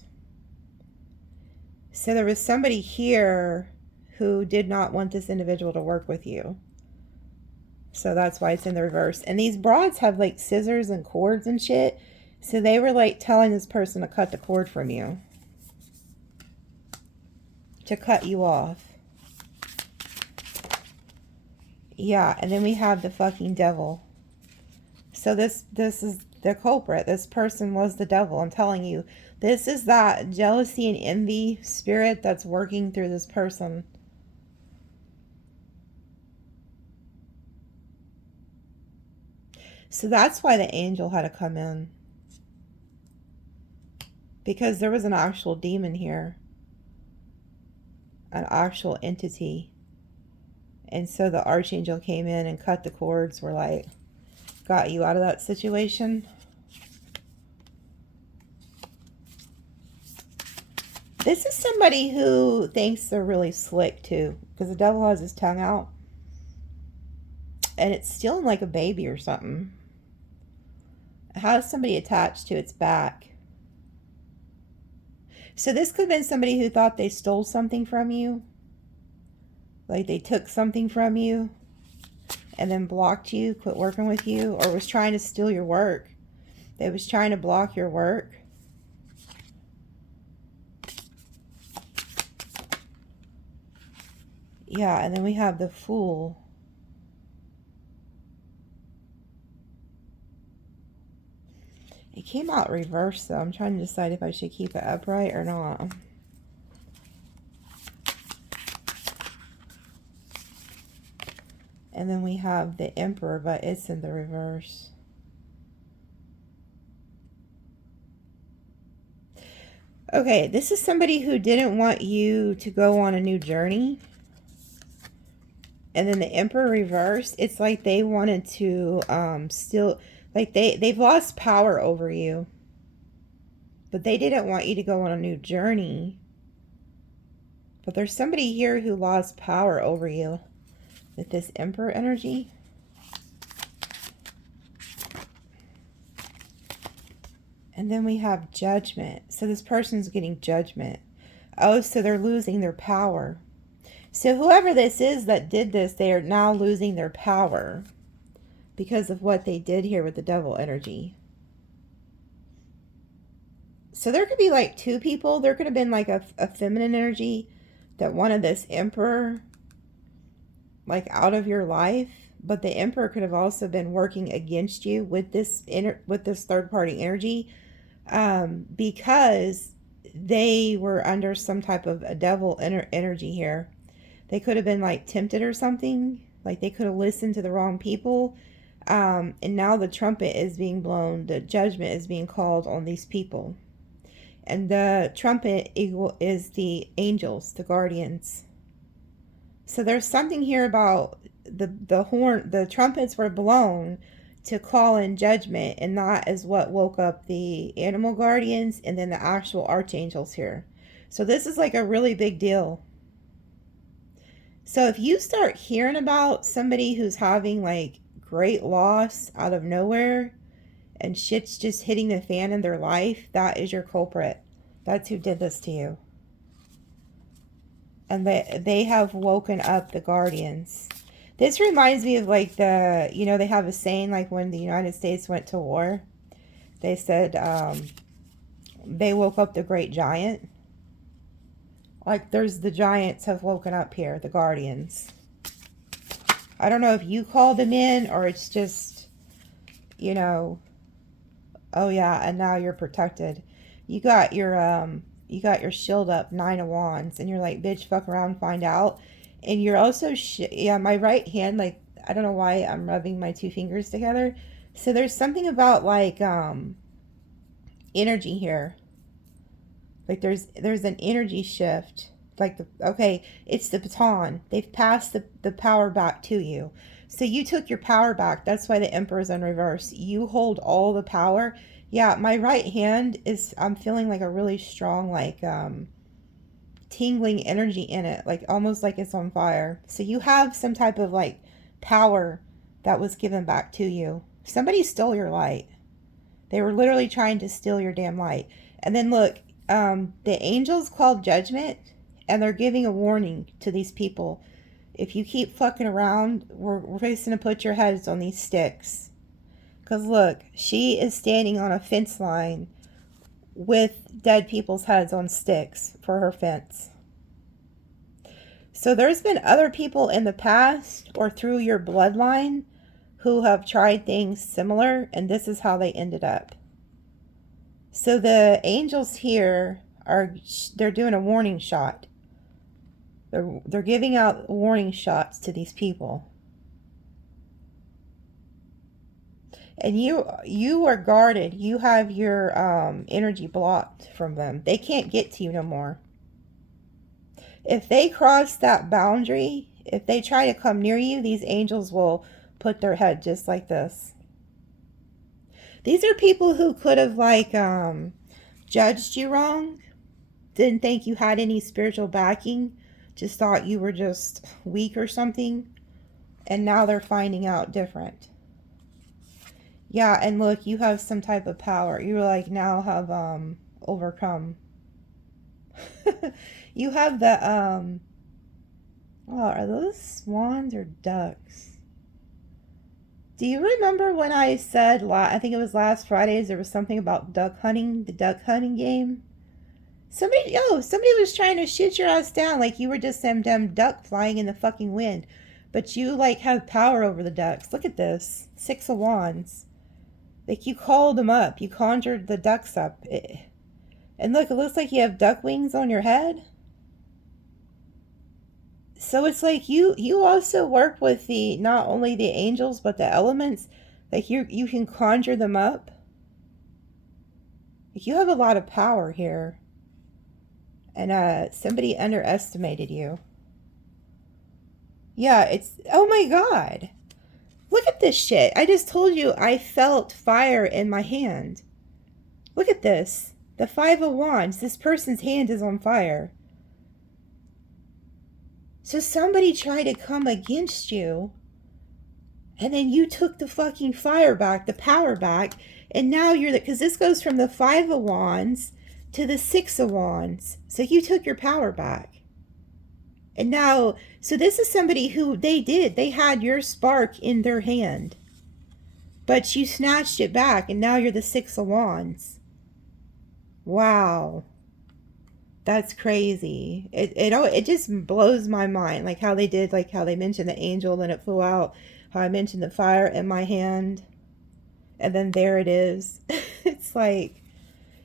So there was somebody here who did not want this individual to work with you. So that's why it's in the reverse. And these broads have like scissors and cords and shit. So they were like telling this person to cut the cord from you. To cut you off. Yeah, and then we have the fucking devil. So this is the culprit. This person was the devil. I'm telling you. This is that jealousy and envy spirit that's working through this person. So that's why the angel had to come in. Because there was an actual demon here. An actual entity. And so the archangel came in and cut the cords. Were like, got you out of that situation. This is somebody who thinks they're really slick too. Because the devil has his tongue out. And it's stealing like a baby or something. It has somebody attached to its back. So this could have been somebody who thought they stole something from you. Like they took something from you. And then blocked you, quit working with you. Or was trying to steal your work. They was trying to block your work. Yeah, and then we have the Fool. It came out reversed, though. I'm trying to decide if I should keep it upright or not. And then we have the Emperor, but it's in the reverse. Okay, this is somebody who didn't want you to go on a new journey. And then the Emperor reverse, it's like they wanted to still... Like they've lost power over you. But they didn't want you to go on a new journey. But there's somebody here who lost power over you. With this Emperor energy. And then we have Judgment. So this person's getting judgment. Oh, so they're losing their power. So whoever this is that did this, they are now losing their power. Because of what they did here with the devil energy. So there could be like two people. There could have been like a feminine energy that wanted this Emperor like out of your life. But the Emperor could have also been working against you with this third party energy. Because they were under some type of a devil energy here. They could have been like tempted or something. Like they could have listened to the wrong people. And now the trumpet is being blown. The judgment is being called on these people. And the trumpet is the angels, the guardians. So there's something here about the trumpets were blown to call in judgment. And that is what woke up the animal guardians and then the actual archangels here. So this is like a really big deal. So if you start hearing about somebody who's having like great loss out of nowhere and shit's just hitting the fan in their life, that is your culprit. That's who did this to you. And they have woken up the guardians. This reminds me of like the, you know, they have a saying like when the United States went to war, they said they woke up the great giant. Like there's the giants have woken up here, the guardians. I don't know if you called them in or it's just, you know, oh yeah, and now you're protected. You got your shield up, 9 of Wands, and you're like, bitch, fuck around, find out. And you're also, yeah, my right hand, like, I don't know why I'm rubbing my two fingers together. So there's something about like energy here. Like there's an energy shift. Like it's the baton. They've passed the power back to you. So you took your power back. That's why the Emperor's in reverse. You hold all the power. Yeah, my right hand I'm feeling like a really strong, like tingling energy in it, like almost like it's on fire. So you have some type of like power that was given back to you. Somebody stole your light. They were literally trying to steal your damn light. And then look, the angels called judgment, and they're giving a warning to these people. If you keep fucking around, we're fixing to put your heads on these sticks. Because look, she is standing on a fence line with dead people's heads on sticks for her fence. So there's been other people in the past or through your bloodline who have tried things similar, and this is how they ended up. So the angels here they're doing a warning shot. They're giving out warning shots to these people. And you are guarded. You have your energy blocked from them. They can't get to you no more. If they cross that boundary, if they try to come near you, these angels will put their head just like this. These are people who could have judged you wrong, didn't think you had any spiritual backing, just thought you were just weak or something, and now they're finding out different. Yeah, and look, you have some type of power. You now have overcome. You have the oh, are those swans or ducks? Do you remember when I said, I think it was last Fridays, there was something about duck hunting, the duck hunting game? Somebody was trying to shoot your ass down like you were just some damn duck flying in the fucking wind. But you have power over the ducks. Look at this. 6 of Wands. Like you called them up. You conjured the ducks up. And look, it looks like you have duck wings on your head. So it's like you also work with not only the angels but the elements. Like you can conjure them up. Like you have a lot of power here. And somebody underestimated you. Yeah, oh my god. Look at this shit. I just told you I felt fire in my hand. Look at this. The 5 of Wands. This person's hand is on fire. So somebody tried to come against you, and then you took the fucking fire back, the power back, and now because this goes from the 5 of Wands to the 6 of Wands. So you took your power back. And now, so this is somebody who they had your spark in their hand, but you snatched it back, and now you're the 6 of Wands. Wow. That's crazy. It just blows my mind. Like how they did, like how they mentioned the angel, then it flew out. How I mentioned the fire in my hand. And then there it is. It's like,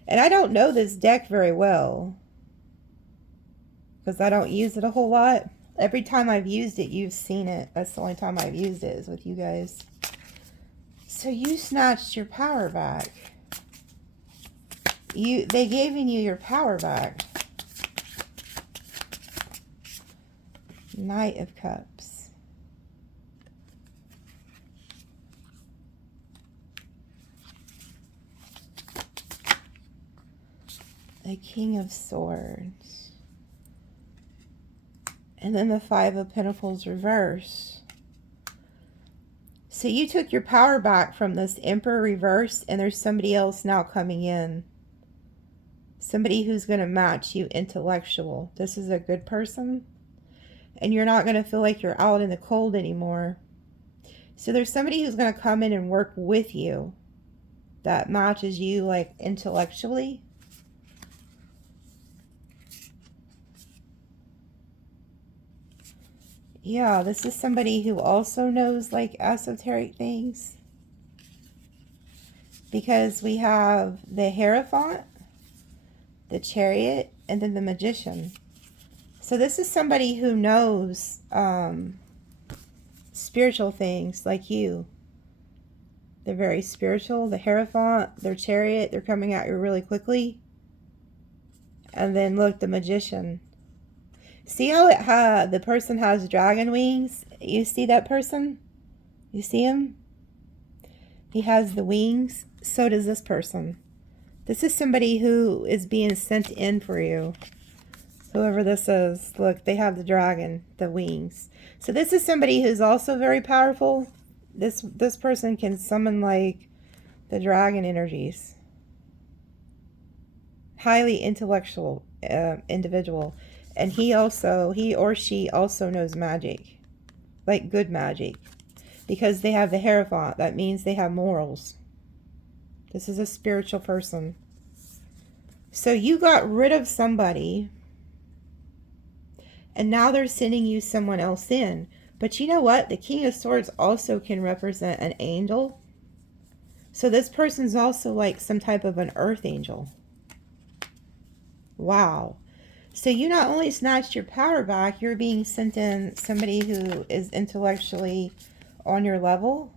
and I don't know this deck very well, because I don't use it a whole lot. Every time I've used it, you've seen it. That's the only time I've used it is with you guys. So you snatched your power back. They gave you your power back. Knight of Cups. The King of Swords. And then the 5 of Pentacles reverse. So you took your power back from this Emperor reverse, and there's somebody else now coming in. Somebody who's going to match you intellectual. This is a good person. And you're not going to feel like you're out in the cold anymore. So there's somebody who's going to come in and work with you that matches you like intellectually. Yeah, this is somebody who also knows like esoteric things. Because we have the Hierophant, the Chariot, and then the Magician. So this is somebody who knows spiritual things like you. They're very spiritual. The Hierophant, their Chariot, they're coming at you really quickly. And then look, the Magician. See how the person has dragon wings? You see that person? You see him? He has the wings. So does this person. This is somebody who is being sent in for you. Whoever this is, look, they have the dragon, the wings. So this is somebody who's also very powerful. This person can summon like the dragon energies. Highly intellectual individual. And he or she also knows magic. like good magic. Because they have the Hierophant, that means they have morals. This is a spiritual person. So you got rid of somebody, and now they're sending you someone else in. But you know what? The King of Swords also can represent an angel. So this person's also like some type of an earth angel. Wow. So you not only snatched your power back, you're being sent in somebody who is intellectually on your level.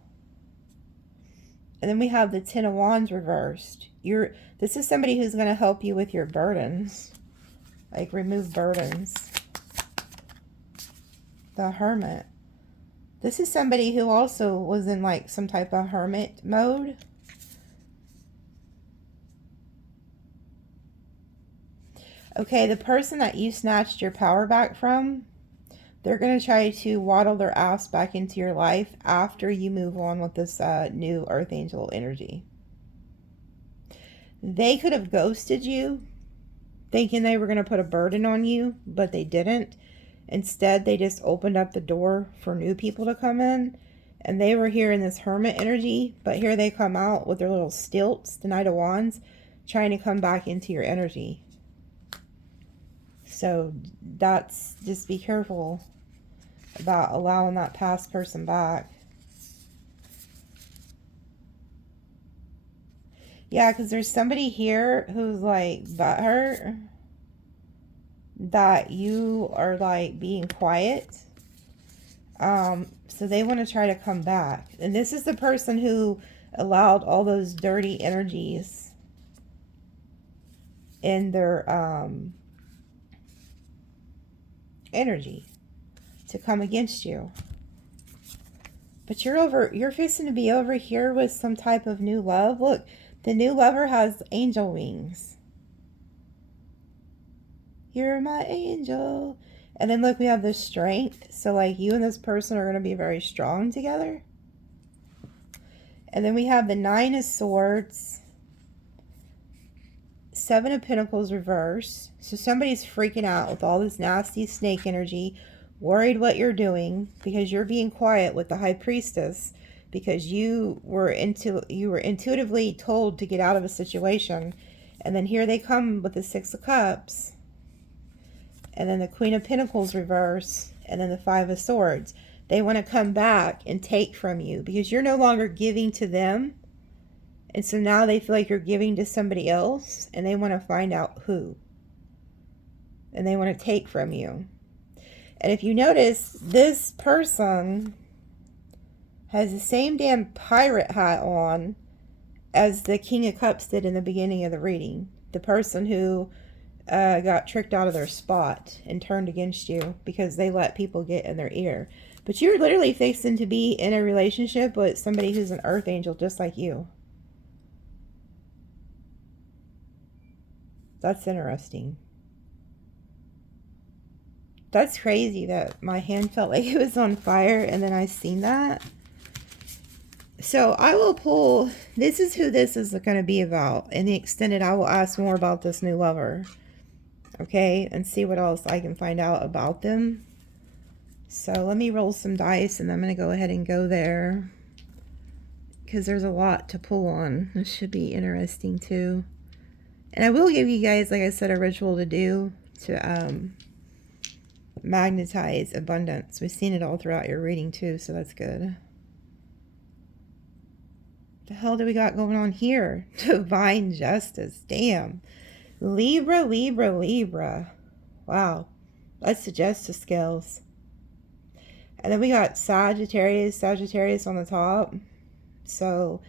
And then we have the Ten of Wands reversed. This is somebody who's going to help you with your burdens. Like remove burdens. The Hermit. This is somebody who also was in like some type of hermit mode. Okay, the person that you snatched your power back from, they're going to try to waddle their ass back into your life after you move on with this new Earth Angel energy. They could have ghosted you, thinking they were going to put a burden on you, but they didn't. Instead, they just opened up the door for new people to come in. And they were here in this Hermit energy, but here they come out with their little stilts, the Knight of Wands, trying to come back into your energy. So that's, just be careful about allowing that past person back. Yeah, because there's somebody here who's like butthurt that you are like being quiet. So they want to try to come back. And this is the person who allowed all those dirty energies in their energy to come against you. But you're fixing to be over here with some type of new love. Look, the new lover has angel wings. You're my angel. And then look, we have this strength. So like you and this person are going to be very strong together. And then we have the Nine of Swords, Seven of Pentacles reverse. So somebody's freaking out with all this nasty snake energy, worried what you're doing because you're being quiet with the High Priestess, because you were intuitively told to get out of a situation. And then here they come with the Six of Cups. And then the Queen of Pentacles reverse. And then the Five of Swords. They want to come back and take from you because you're no longer giving to them. And so now they feel like you're giving to somebody else. And they want to find out who. And they want to take from you. And if you notice, this person has the same damn pirate hat on as the King of Cups did in the beginning of the reading. The person who got tricked out of their spot and turned against you because they let people get in their ear. But you're literally fixing to be in a relationship with somebody who's an earth angel just like you. That's interesting. That's crazy that my hand felt like it was on fire and then I seen that. So I will pull, this is who this is going to be about. In the extended, I will ask more about this new lover. Okay, and see what else I can find out about them. So let me roll some dice and I'm going to go ahead and go there. Because there's a lot to pull on. This should be interesting too. And I will give you guys, like I said, a ritual to do to magnetize abundance. We've seen it all throughout your reading too, so that's good. What the hell do we got going on here? Divine justice. Damn. Libra, Libra, Libra. Wow. That's the justice scales. And then we got Sagittarius, Sagittarius on the top. So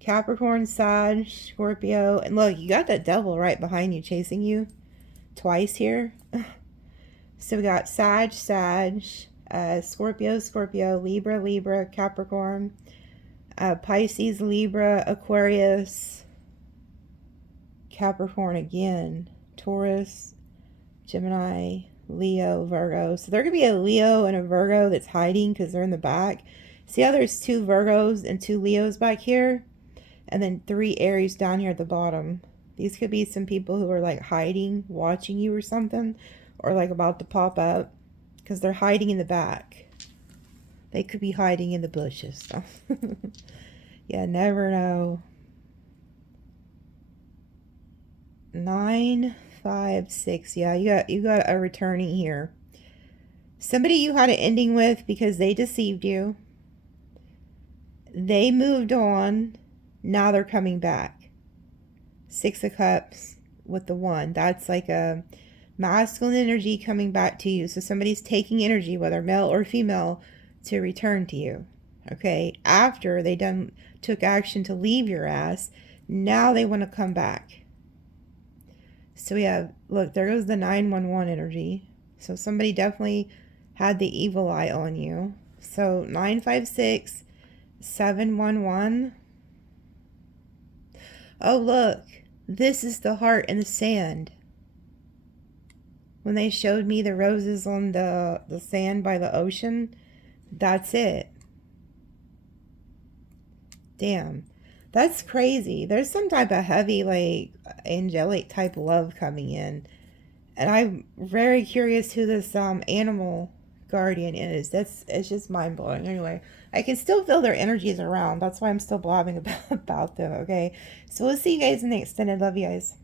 Capricorn, Sag, Scorpio. And look, you got that devil right behind you chasing you twice here. So we got Sag, Sag, Scorpio, Scorpio, Libra, Libra, Capricorn, Pisces, Libra, Aquarius, Capricorn again, Taurus, Gemini, Leo, Virgo. So there could be a Leo and a Virgo that's hiding because they're in the back. See how there's 2 Virgos and 2 Leos back here? And then 3 Aries down here at the bottom. These could be some people who are like hiding, watching you or something. Or like about to pop up. Because they're hiding in the back. They could be hiding in the bushes. So. Yeah, never know. 9, 5, 6. Yeah, you got a returning here. Somebody you had an ending with because they deceived you. They moved on. Now they're coming back. 6 of Cups with the 1. That's like a masculine energy coming back to you. So somebody's taking energy, whether male or female, to return to you. Okay? After they took action to leave your ass, now they want to come back. So we have, look, there goes the 911 energy. So somebody definitely had the evil eye on you. So 956, 711. Oh, look, this is the heart in the sand. When they showed me the roses on the sand by the ocean, that's it. Damn. That's crazy. There's some type of heavy, like, angelic type love coming in. And I'm very curious who this animal guardian is. It's just mind blowing. Anyway, I can still feel their energies around. That's why I'm still blabbing about them, okay? So we'll see you guys in the extended. Love you guys.